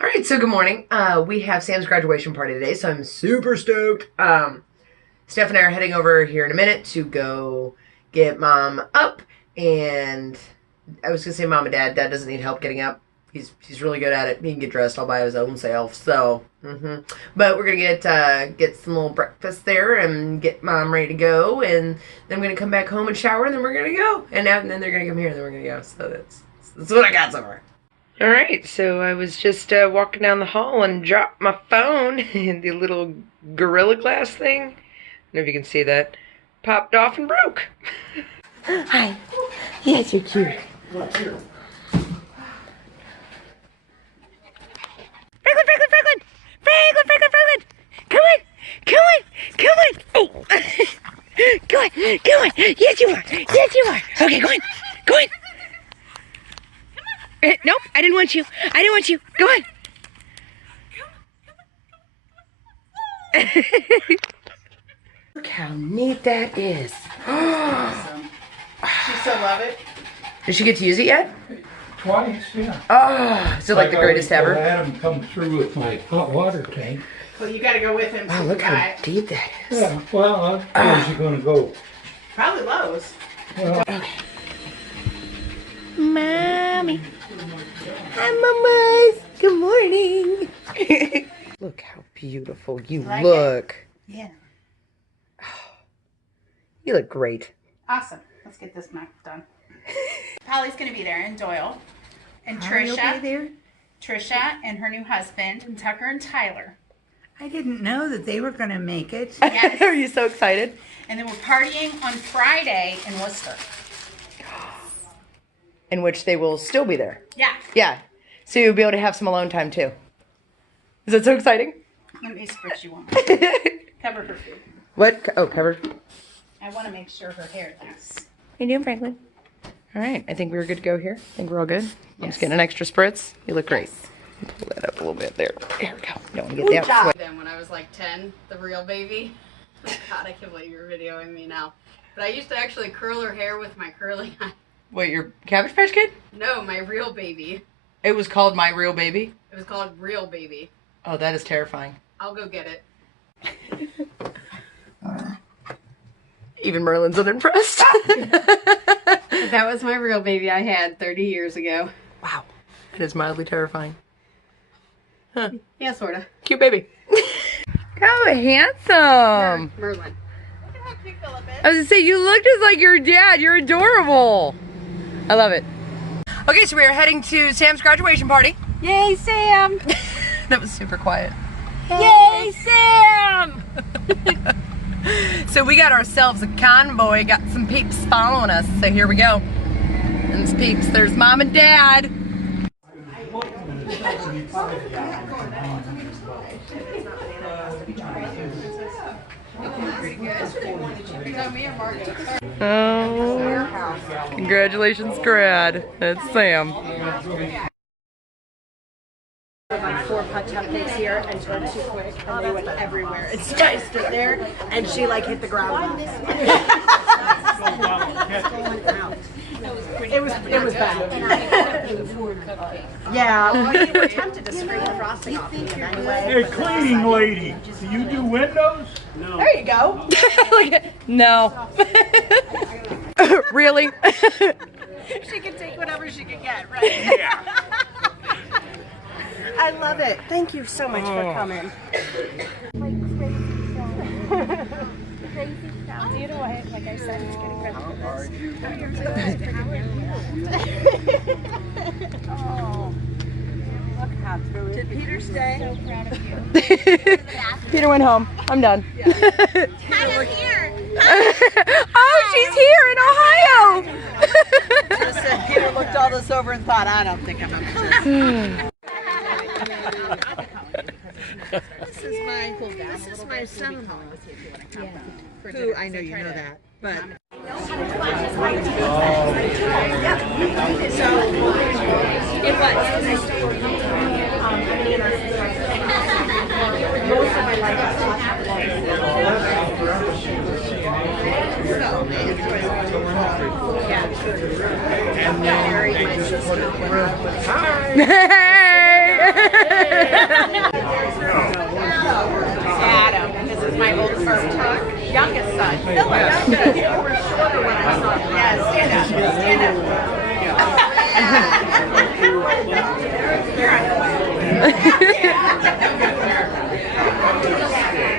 All right, so good morning. We have Sam's graduation party today, so I'm super stoked. Steph and I are heading over here in a minute to go get Mom up, and I was gonna say Mom and Dad. Dad doesn't need help getting up. He's really good at it. He can get dressed all by his own self. So, but we're gonna get some little breakfast there and get Mom ready to go, and then I'm gonna come back home and shower, and then we're gonna go, and then they're gonna come here, and then we're gonna go. So that's what I got so far. All right, so I was just walking down the hall and dropped my phone, and the little Gorilla Glass thing, I don't know if you can see that, popped off and broke. Hi. Yes, you're cute. Franklin! Come on! Oh! Go on! Yes, you are! Okay, go on! Nope, I didn't want you. Go on. Look how neat that is. Awesome. She still love it? Did she get to use it yet? Twice, yeah. Oh, is it like the greatest ever? I had him come through with my hot water tank. Well, you got to go with him. Wow, look how deep that is. Yeah, well, where's he going to go? Probably Lowe's. Well, Okay. Mommy. Hi, Mamas. Good morning. Look how beautiful you look. Yeah. You look great. Awesome. Let's get this knocked done. Polly's going to be there, and Doyle, and Polly will be there? Trisha and her new husband, and Tucker and Tyler. I didn't know that they were going to make it. Yes. Are you so excited? And then we're partying on Friday in Worcester. In which they will still be there. Yeah. Yeah. So you'll be able to have some alone time too. Is that so exciting? Let me spritz you one. Cover her food. What? Oh, covered. I want to make sure her hair lasts. How you doing, Franklin? All right. I think we were good to go here. I think we're all good. I'm just getting an extra spritz. You look great. Pull that up a little bit there. There we go. Don't want to get that sweat. Then when I was like 10, the real baby. God, I can't believe you're videoing me now. But I used to actually curl her hair with my curling iron. Wait, your Cabbage Patch Kid? No, my real baby. It was called My Real Baby? It was called Real Baby. Oh, that is terrifying. I'll go get it. Even Merlin's unimpressed. That was my real baby I had 30 years ago. Wow. It is mildly terrifying. Huh. Yeah, sorta. Cute baby. How handsome. Merlin. I was gonna say, you look just like your dad. You're adorable. I love it. Okay, so we are heading to Sam's graduation party. Yay, Sam! That was super quiet. Yay, Sam! So we got ourselves a convoy, got some peeps following us. So here we go. And it's peeps. There's Mom and Dad. Oh, congratulations, grad. That's Sam. Like 4 punch-up here and turned too quick, and they went everywhere. And so I stood there, and she like hit the ground. It was bad. Yeah, well, you were tempted to scrape the frosting off me anyway. hey, cleaning lady, do you do windows? No. There you go. No. Really? She can take whatever she can get, right? Yeah. I love it. Thank you so much for coming. You know what? Like I said, it's getting credit for this. Oh, look how through it. Did Peter stay? So proud of you. Peter went home. I'm done. I'm here. Oh, she's here in Ohio. Just said Peter looked all this over and thought, I don't think I'm up This is my son-in-law. Who I know you know that, but. So it most of my Hey! Adam, this is my oldest youngest son. Philip, you were shorter when I saw you. Yeah, stand up. Stand up. You're on the way.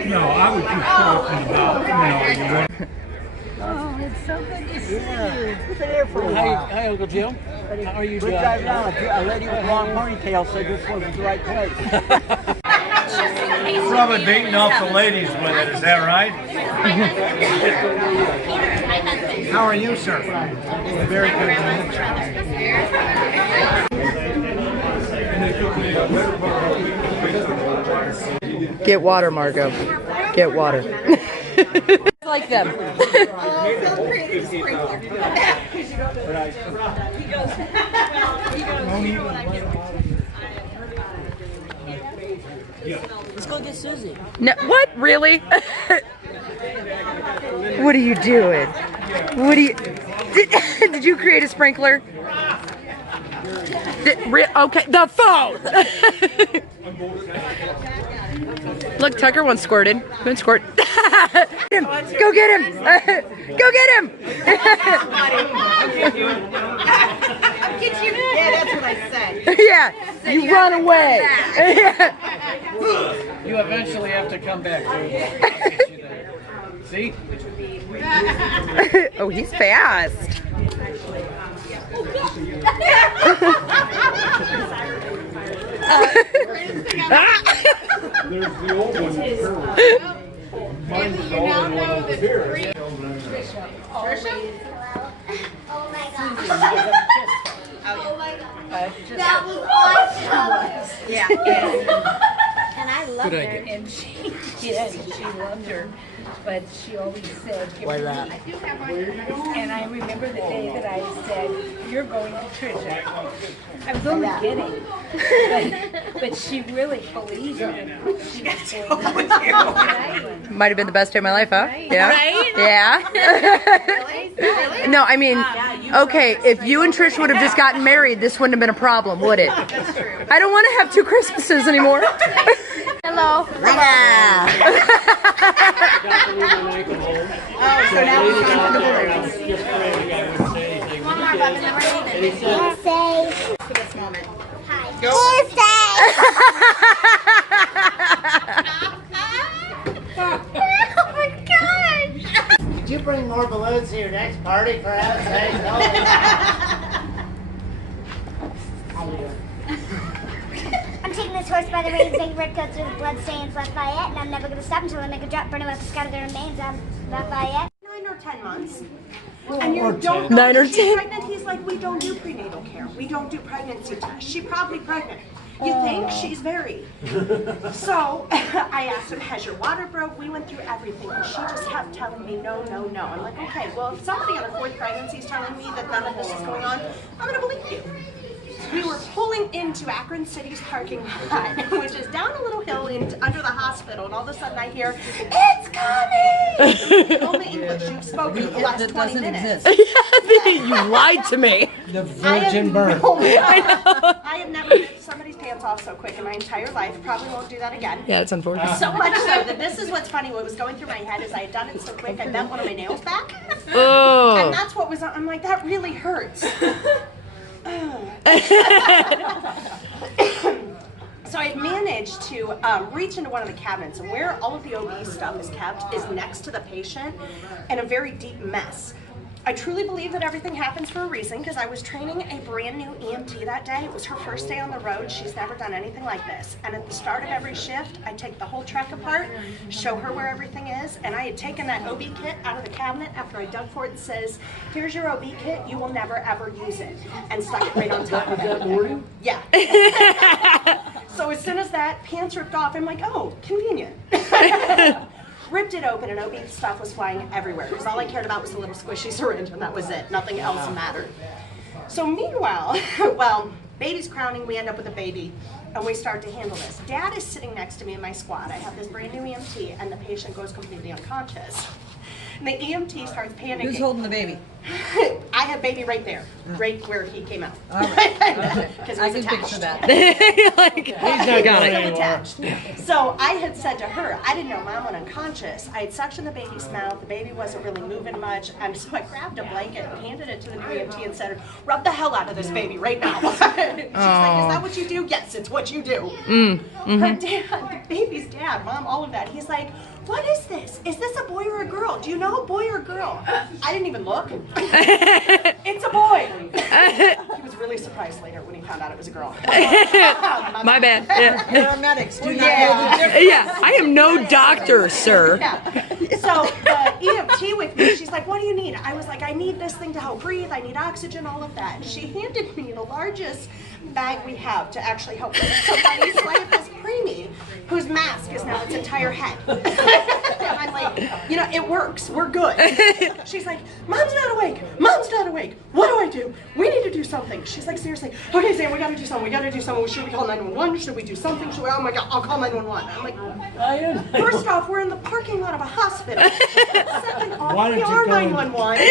No, I was just talking about, Oh, it's so good to see you. You've been here for a while. Hi, Uncle Jim. How are you doing? We're driving down. A lady with a long ponytail said this wasn't the right place. Probably beating off the ladies with it, is that right? How are you, sir? Very good. Get water, Margot. Get water. Like them. Let's go get Suzi. No, what? Really? What are you doing? What do you... Did you create a sprinkler? Okay, the phone! Look, Tucker once squirted. Good squirt. Go get him! Go get him! Yeah, that's what I said. Yeah, you run away. You eventually have to come back, dude. See? Oh, he's fast. There's the old one. Andy, you now know that Trisha. Oh my god. Oh my god. That was awesome. Yeah. And I loved her. And she did. She loved her. But she always said, Why that? and I remember the day that I said, you're going to Trisha. I was only kidding. But she really believed it. She was going to Might have been the best day of my life, huh? Yeah. Right? Yeah. No, I mean, okay, if you and Trish would have just gotten married, this wouldn't have been a problem, would it? That's true. I don't want to have 2 Christmases anymore. Hello. Oh, so now we're going to the balloons. One more button and then we're leaving. Say. For this moment. Oh my gosh. Did you bring more balloons to your next party, for heaven's sake? I'm taking this horse by the reins, making red coats with blood stains Lafayette, and I'm never going to stop until I make a drop, burning up the scatter their remains on Lafayette. 9 or 10 months. And you don't 9 or she's 10. pregnant. He's like, we don't do prenatal care. We don't do pregnancy tests. She's probably pregnant. You think? She's very. So I asked him, has your water broke? We went through everything. And she just kept telling me, no, no, no. I'm like, okay, well, if somebody on a 4th pregnancy is telling me that none of this is going on, I'm going to believe you. We were pulling into Akron City's parking lot, which is down a little hill under the hospital, and all of a sudden I hear, it's coming! The only English you've spoken in the last 20 minutes. You lied to me. The virgin birth. I have never ripped somebody's pants off so quick in my entire life. Probably won't do that again. Yeah, it's unfortunate. So much so that this is what's funny. What was going through my head is I had done it so quick I bent one of my nails back. And Oh. that's what was, I'm like, that really hurts. So I managed to reach into one of the cabinets, and where all of the OB stuff is kept is next to the patient in a very deep mess. I truly believe that everything happens for a reason, because I was training a brand new EMT that day. It was her first day on the road. She's never done anything like this. And at the start of every shift, I take the whole truck apart, show her where everything is, and I had taken that OB kit out of the cabinet after I dug for it and says, here's your OB kit, you will never ever use it, and stuck it right on top of it. Yeah. So as soon as that pants ripped off, I'm like, oh, convenient. Ripped it open, and OB stuff was flying everywhere because all I cared about was the little squishy syringe, and that was it. Nothing else mattered. So meanwhile, well, baby's crowning, we end up with a baby, and we start to handle this. Dad is sitting next to me in my squad. I have this brand new EMT, and the patient goes completely unconscious. And the EMT starts panicking. Who's holding the baby? I have baby right there, right where he came out. All right. Because I it was can attached. picture that. He's got it. still attached. So I had said to her, I didn't know Mom went unconscious. I had suctioned the baby's mouth. The baby wasn't really moving much. And so I grabbed a blanket and handed it to the EMT and said, rub the hell out of this baby right now. She's like, is that what you do? Yes, it's what you do. Her dad, the baby's dad, Mom, all of that. He's like, what is this? Is this a boy or a girl? Do you know, boy or girl? I didn't even look. It's a boy. He was really surprised later when he found out it was a girl. My bad. Yeah. Paramedics do not know the difference. Yeah, I am no doctor, sir. Yeah. So the EMT with me, she's like, what do you need? I was like, I need this thing to help breathe. I need oxygen, all of that. And she handed me the largest bag we have to actually help with somebody. So I have this preemie whose mask is now its entire head. And I'm like, you know, it works. We're good. She's like, Mom's not awake. Mom's not awake. What do I do? We need to do something. She's like, seriously, okay, Sam, we got to do something. We got to do something. Should we call 911? Should we do something? Should we, oh my God, I'll call 911. I'm like, first off, we're in the parking lot of a hospital. Second off, we are 911.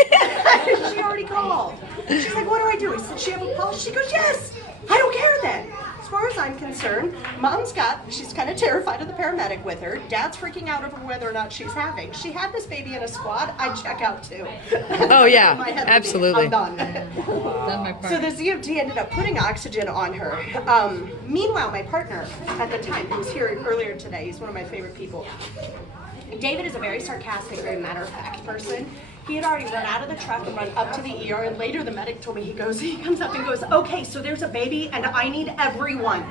She already called. She's like, what do I do? I said, she have a pulse? She goes, yes. I don't care then. As far as I'm concerned, Mom's she's kind of terrified of the paramedic with her. Dad's freaking out over whether or not she's having. She had this baby in a squad. I'd check out too. Oh yeah, My head absolutely. I'm done. Done my part. So this EMT ended up putting oxygen on her. Meanwhile, my partner at the time, who was here earlier today, he's one of my favorite people. David is a very sarcastic, very matter-of-fact person. He had already run out of the truck and run up to the ER, and later the medic told me, he comes up and goes, okay, so there's a baby and I need everyone.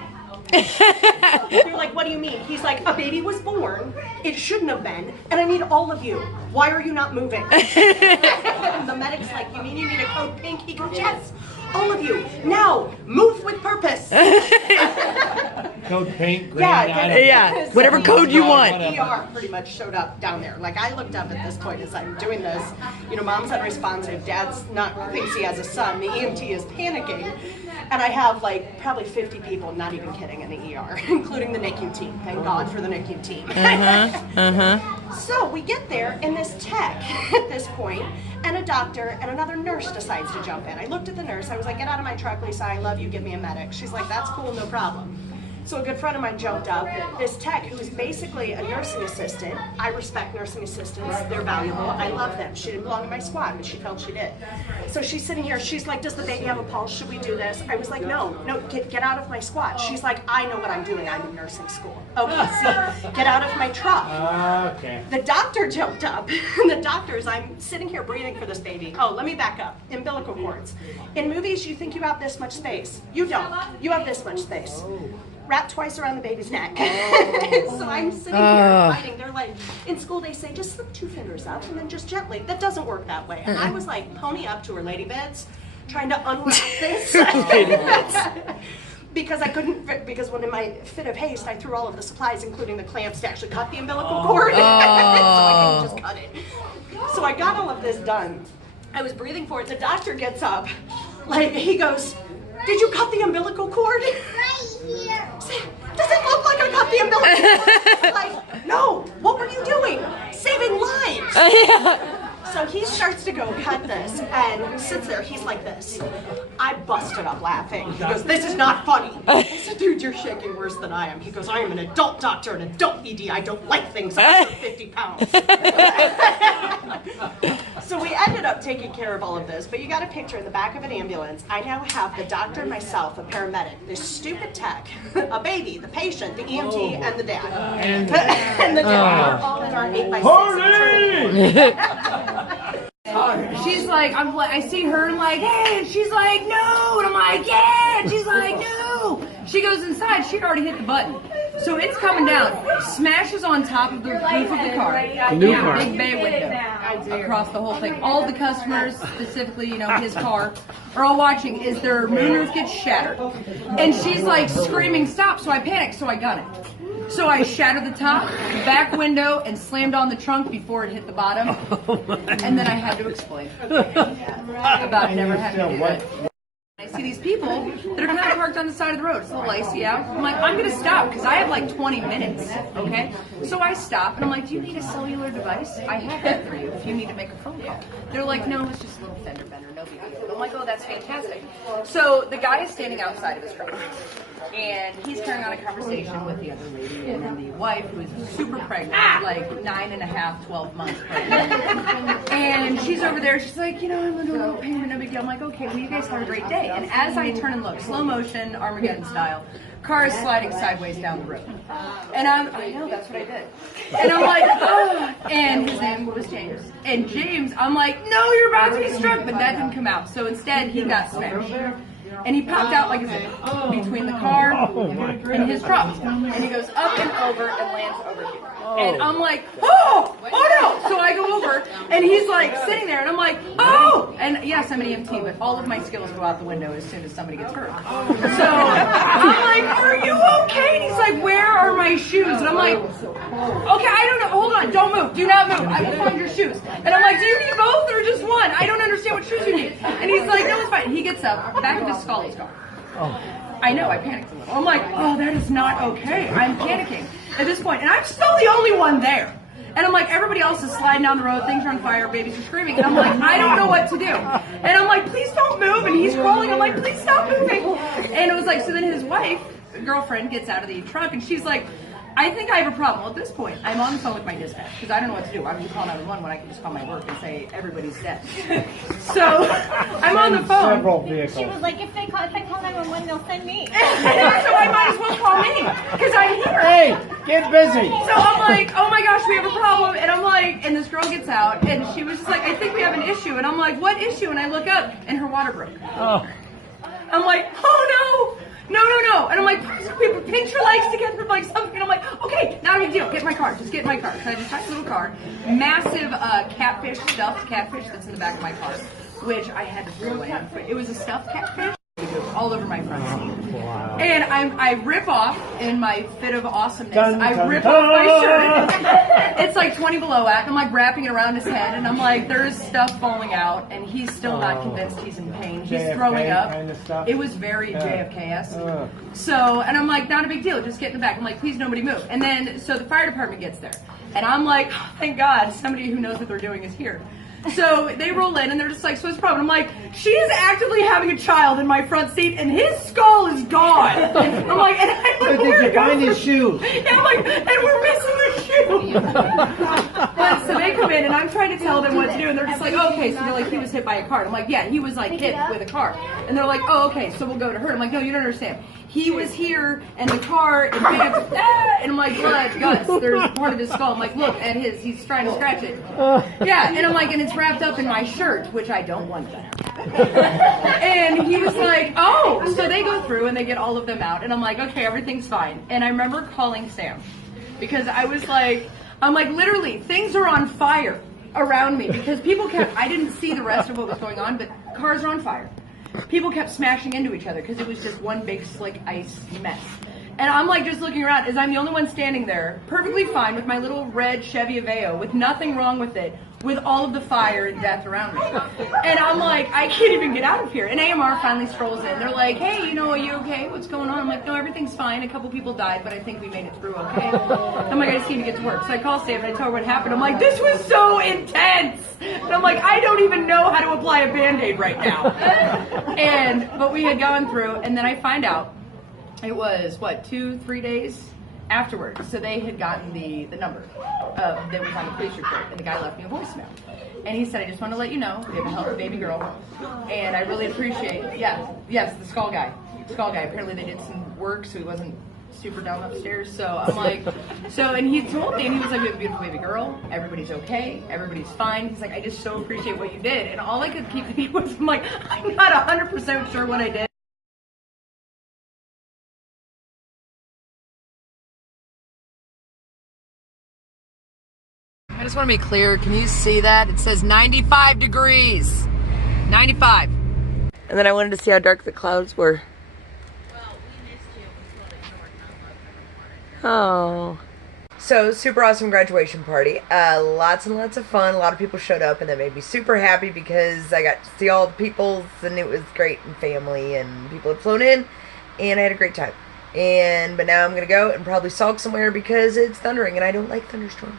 They're like, what do you mean? He's like, a baby was born, it shouldn't have been, and I need all of you. Why are you not moving? And the medic's like, you mean you need a code pink? He goes, yes, all of you. Now, move with purpose. Code paint, green, Yeah, whatever code you want. ER pretty much showed up down there. Like, I looked up at this point as I'm doing this. You know, Mom's unresponsive, Dad's thinks he has a son. The EMT is panicking. And I have like probably 50 people, not even kidding, in the ER, including the NICU team. Thank God for the NICU team. So we get there, and this tech at this point, and a doctor and another nurse decides to jump in. I looked at the nurse. I was like, get out of my truck, Lisa. I love you. Give me a medic. She's like, that's cool, no problem. So a good friend of mine jumped up. This tech, who is basically a nursing assistant. I respect nursing assistants. They're valuable. I love them. She didn't belong in my squad, but she felt she did. So she's sitting here. She's like, does the baby have a pulse? Should we do this? I was like, no, get out of my squad. She's like, I know what I'm doing. I'm in nursing school. Okay, see, get out of my truck. Okay. The doctor jumped up, and the doctor's, I'm sitting here breathing for this baby. Oh, let me back up. Umbilical cords. In movies, you think you have this much space. You don't. You have this much space. Wrapped twice around the baby's neck. So I'm sitting here fighting. They're like, in school they say, just slip 2 fingers up and then just gently. That doesn't work that way. And I was like, pony up to her lady beds, trying to unwrap this. Because I couldn't, because when in my fit of haste, I threw all of the supplies, including the clamps, to actually cut the umbilical cord. So I couldn't just cut it. So I got all of this done. I was breathing for it. The doctor gets up. Like, he goes, did you cut the umbilical cord? Does it look like I cut the umbilical cord? Like, no, what were you doing? Saving lives. So he starts to go cut this and sits there. He's like this. I busted up laughing. He goes, this is not funny. I said, dude, you're shaking worse than I am. He goes, I am an adult doctor, an adult ED. I don't like things under 50 pounds. So we ended up taking care of all of this, but you got a picture in the back of an ambulance. I now have the doctor, myself, a paramedic, this stupid tech, a baby, the patient, the EMT, and the dad. And the dad. We're all in our 8x6. She's like, I see her and I'm like, hey, and she's like, no, and I'm like, yeah, and she's like, no. She goes inside, she'd already hit the button. So it's coming down, smashes on top of the roof of the car. Big bay window across the whole thing. All the customers, specifically, you know, his car, are all watching as their moonroof gets shattered. And she's like screaming, stop, so I panicked, so I gun it. So I shattered the top, the back window, and slammed on the trunk before it hit the bottom. And then I had to explain about never having to do that. I see these people that are kind of parked on the side of the road. It's a little icy out. I'm like, I'm going to stop because I have like 20 minutes, okay? So I stop and I'm like, do you need a cellular device? I have that for you if you need to make a phone call. They're like, no, it's just a little fender bender, no big deal. I'm like, oh, that's fantastic. So the guy is standing outside of his truck and he's carrying on a conversation with the other lady and then the wife who is super pregnant, like 9.5, 12 months pregnant. And she's over there, she's like, you know, I'm under a little pain, but no big deal. I'm like, okay, well, you guys have a great day. And as I turn and look, slow motion, Armageddon style, car is sliding sideways down the road. And I know, that's what I did. And I'm like, oh, and his name was James. And James, I'm like, no, you're about to be struck, but that didn't come out. So instead, he got smashed. And he popped out like a zip between the car and his truck. And he goes up and over and lands over here. And I'm like, oh no! So I go over, and he's like sitting there, and I'm like, oh! And yes, I'm an EMT, but all of my skills go out the window as soon as somebody gets hurt. So I'm like, are you okay? And he's like, where are my shoes? And I'm like, okay, I don't know. Hold on, don't move. Do not move. I will find your shoes. And I'm like, do you need both or just one? I don't understand what shoes you need. And he's like, no, it's fine. He gets up, the back of his skull is gone. I know, I panicked a little. I'm like, oh, that is not okay. I'm panicking at this point, and I'm still the only one there. And I'm like, everybody else is sliding down the road, things are on fire, babies are screaming, and I'm like, I don't know what to do. And I'm like, please don't move, and he's crawling, I'm like, please stop moving. And it was like, so then his wife, girlfriend, gets out of the truck, and she's like, I think I have a problem. Well, at this point, I'm on the phone with my dispatch because I don't know what to do. I would just call 911 when I can just call my work and say everybody's dead. So I'm on the phone. Several vehicles. She was like, if I call 911, they'll send me. So I might as well call me because I'm here. Hey, get busy. So I'm like, oh my gosh, we have a problem. And I'm like, and this girl gets out and she was just like, I think we have an issue. And I'm like, what issue? And I look up and her water broke. Oh. I'm like, oh no. No. And I'm like, please, pinch your legs together like something. And I'm like, okay, not a big deal. Get in my car. Just get in my car. So I just got a little car. Massive catfish, stuffed catfish that's in the back of my car, which I had to throw away. It was a stuffed catfish. All over my front seat. Wow. And I rip off in my fit of awesomeness. I rip off my shirt. It's like 20 below at. I'm like wrapping it around his head, and I'm like, there's stuff falling out, and he's still not convinced he's in pain. He's JFK throwing up. Kind of stuff. It was very JFK-esque. So, and I'm like, not a big deal. Just get in the back. I'm like, please, nobody move. And then, so the fire department gets there, and I'm like, oh, thank God, somebody who knows what they're doing is here. So they roll in and they're just like, so what's the problem? I'm like, she is actively having a child in my front seat and his skull is gone. I'm like, and I'm like, Where did you find his shoes? Yeah, I'm like, and we're missing the shoe. But so they come in and I'm trying to tell them what to do and they're just like, oh, okay. So they're like, he was hit by a car. I'm like, yeah, he was like hit with a car. And they're like, oh, okay, so we'll go to her. I'm like, no, you don't understand. He was here and the car and and I'm like, blood, guts, there's part of his skull. I'm like, look at his, he's trying to scratch it. Yeah, and I'm like, and it's wrapped up in my shirt, which I don't want that. And he was like, oh, so they go through and they get all of them out. And I'm like, okay, everything's fine. And I remember calling Sam because I was like, I'm like, literally, things are on fire around me because people kept, I didn't see the rest of what was going on, but cars are on fire. People kept smashing into each other because it was just one big slick ice mess. And I'm like just looking around as I'm the only one standing there, perfectly fine with my little red Chevy Aveo with nothing wrong with it, with all of the fire and death around me. And I'm like, I can't even get out of here. And AMR finally strolls in. They're like, hey, you know, are you okay? What's going on? I'm like, no, everything's fine. A couple people died, but I think we made it through okay. I'm like, I just need to get to work. So I call Sam and I tell her what happened. I'm like, this was so intense. And I'm like, I don't even know how to apply a Band-Aid right now. But we had gone through, and then I find out it was, what, 2-3 days afterwards. So they had gotten the number that was on the police report, and the guy left me a voicemail. And he said, I just want to let you know, we have a healthy baby girl, and I really appreciate, yes, the skull guy. Apparently they did some work, so he wasn't super down upstairs. So I'm like, and he told me, and he was like, we have a beautiful baby girl, everybody's okay, everybody's fine. He's like, I just so appreciate what you did. And all I could keep thinking was, I'm like, I'm not 100% sure what I did. I just want to be clear. Can you see that? It says 95 degrees. 95. And then I wanted to see how dark the clouds were. Well, we missed you. Oh. So, super awesome graduation party. Lots and lots of fun. A lot of people showed up, and that made me super happy because I got to see all the people, and it was great, and family, and people had flown in, and I had a great time. But now I'm going to go and probably sulk somewhere because it's thundering, and I don't like thunderstorms.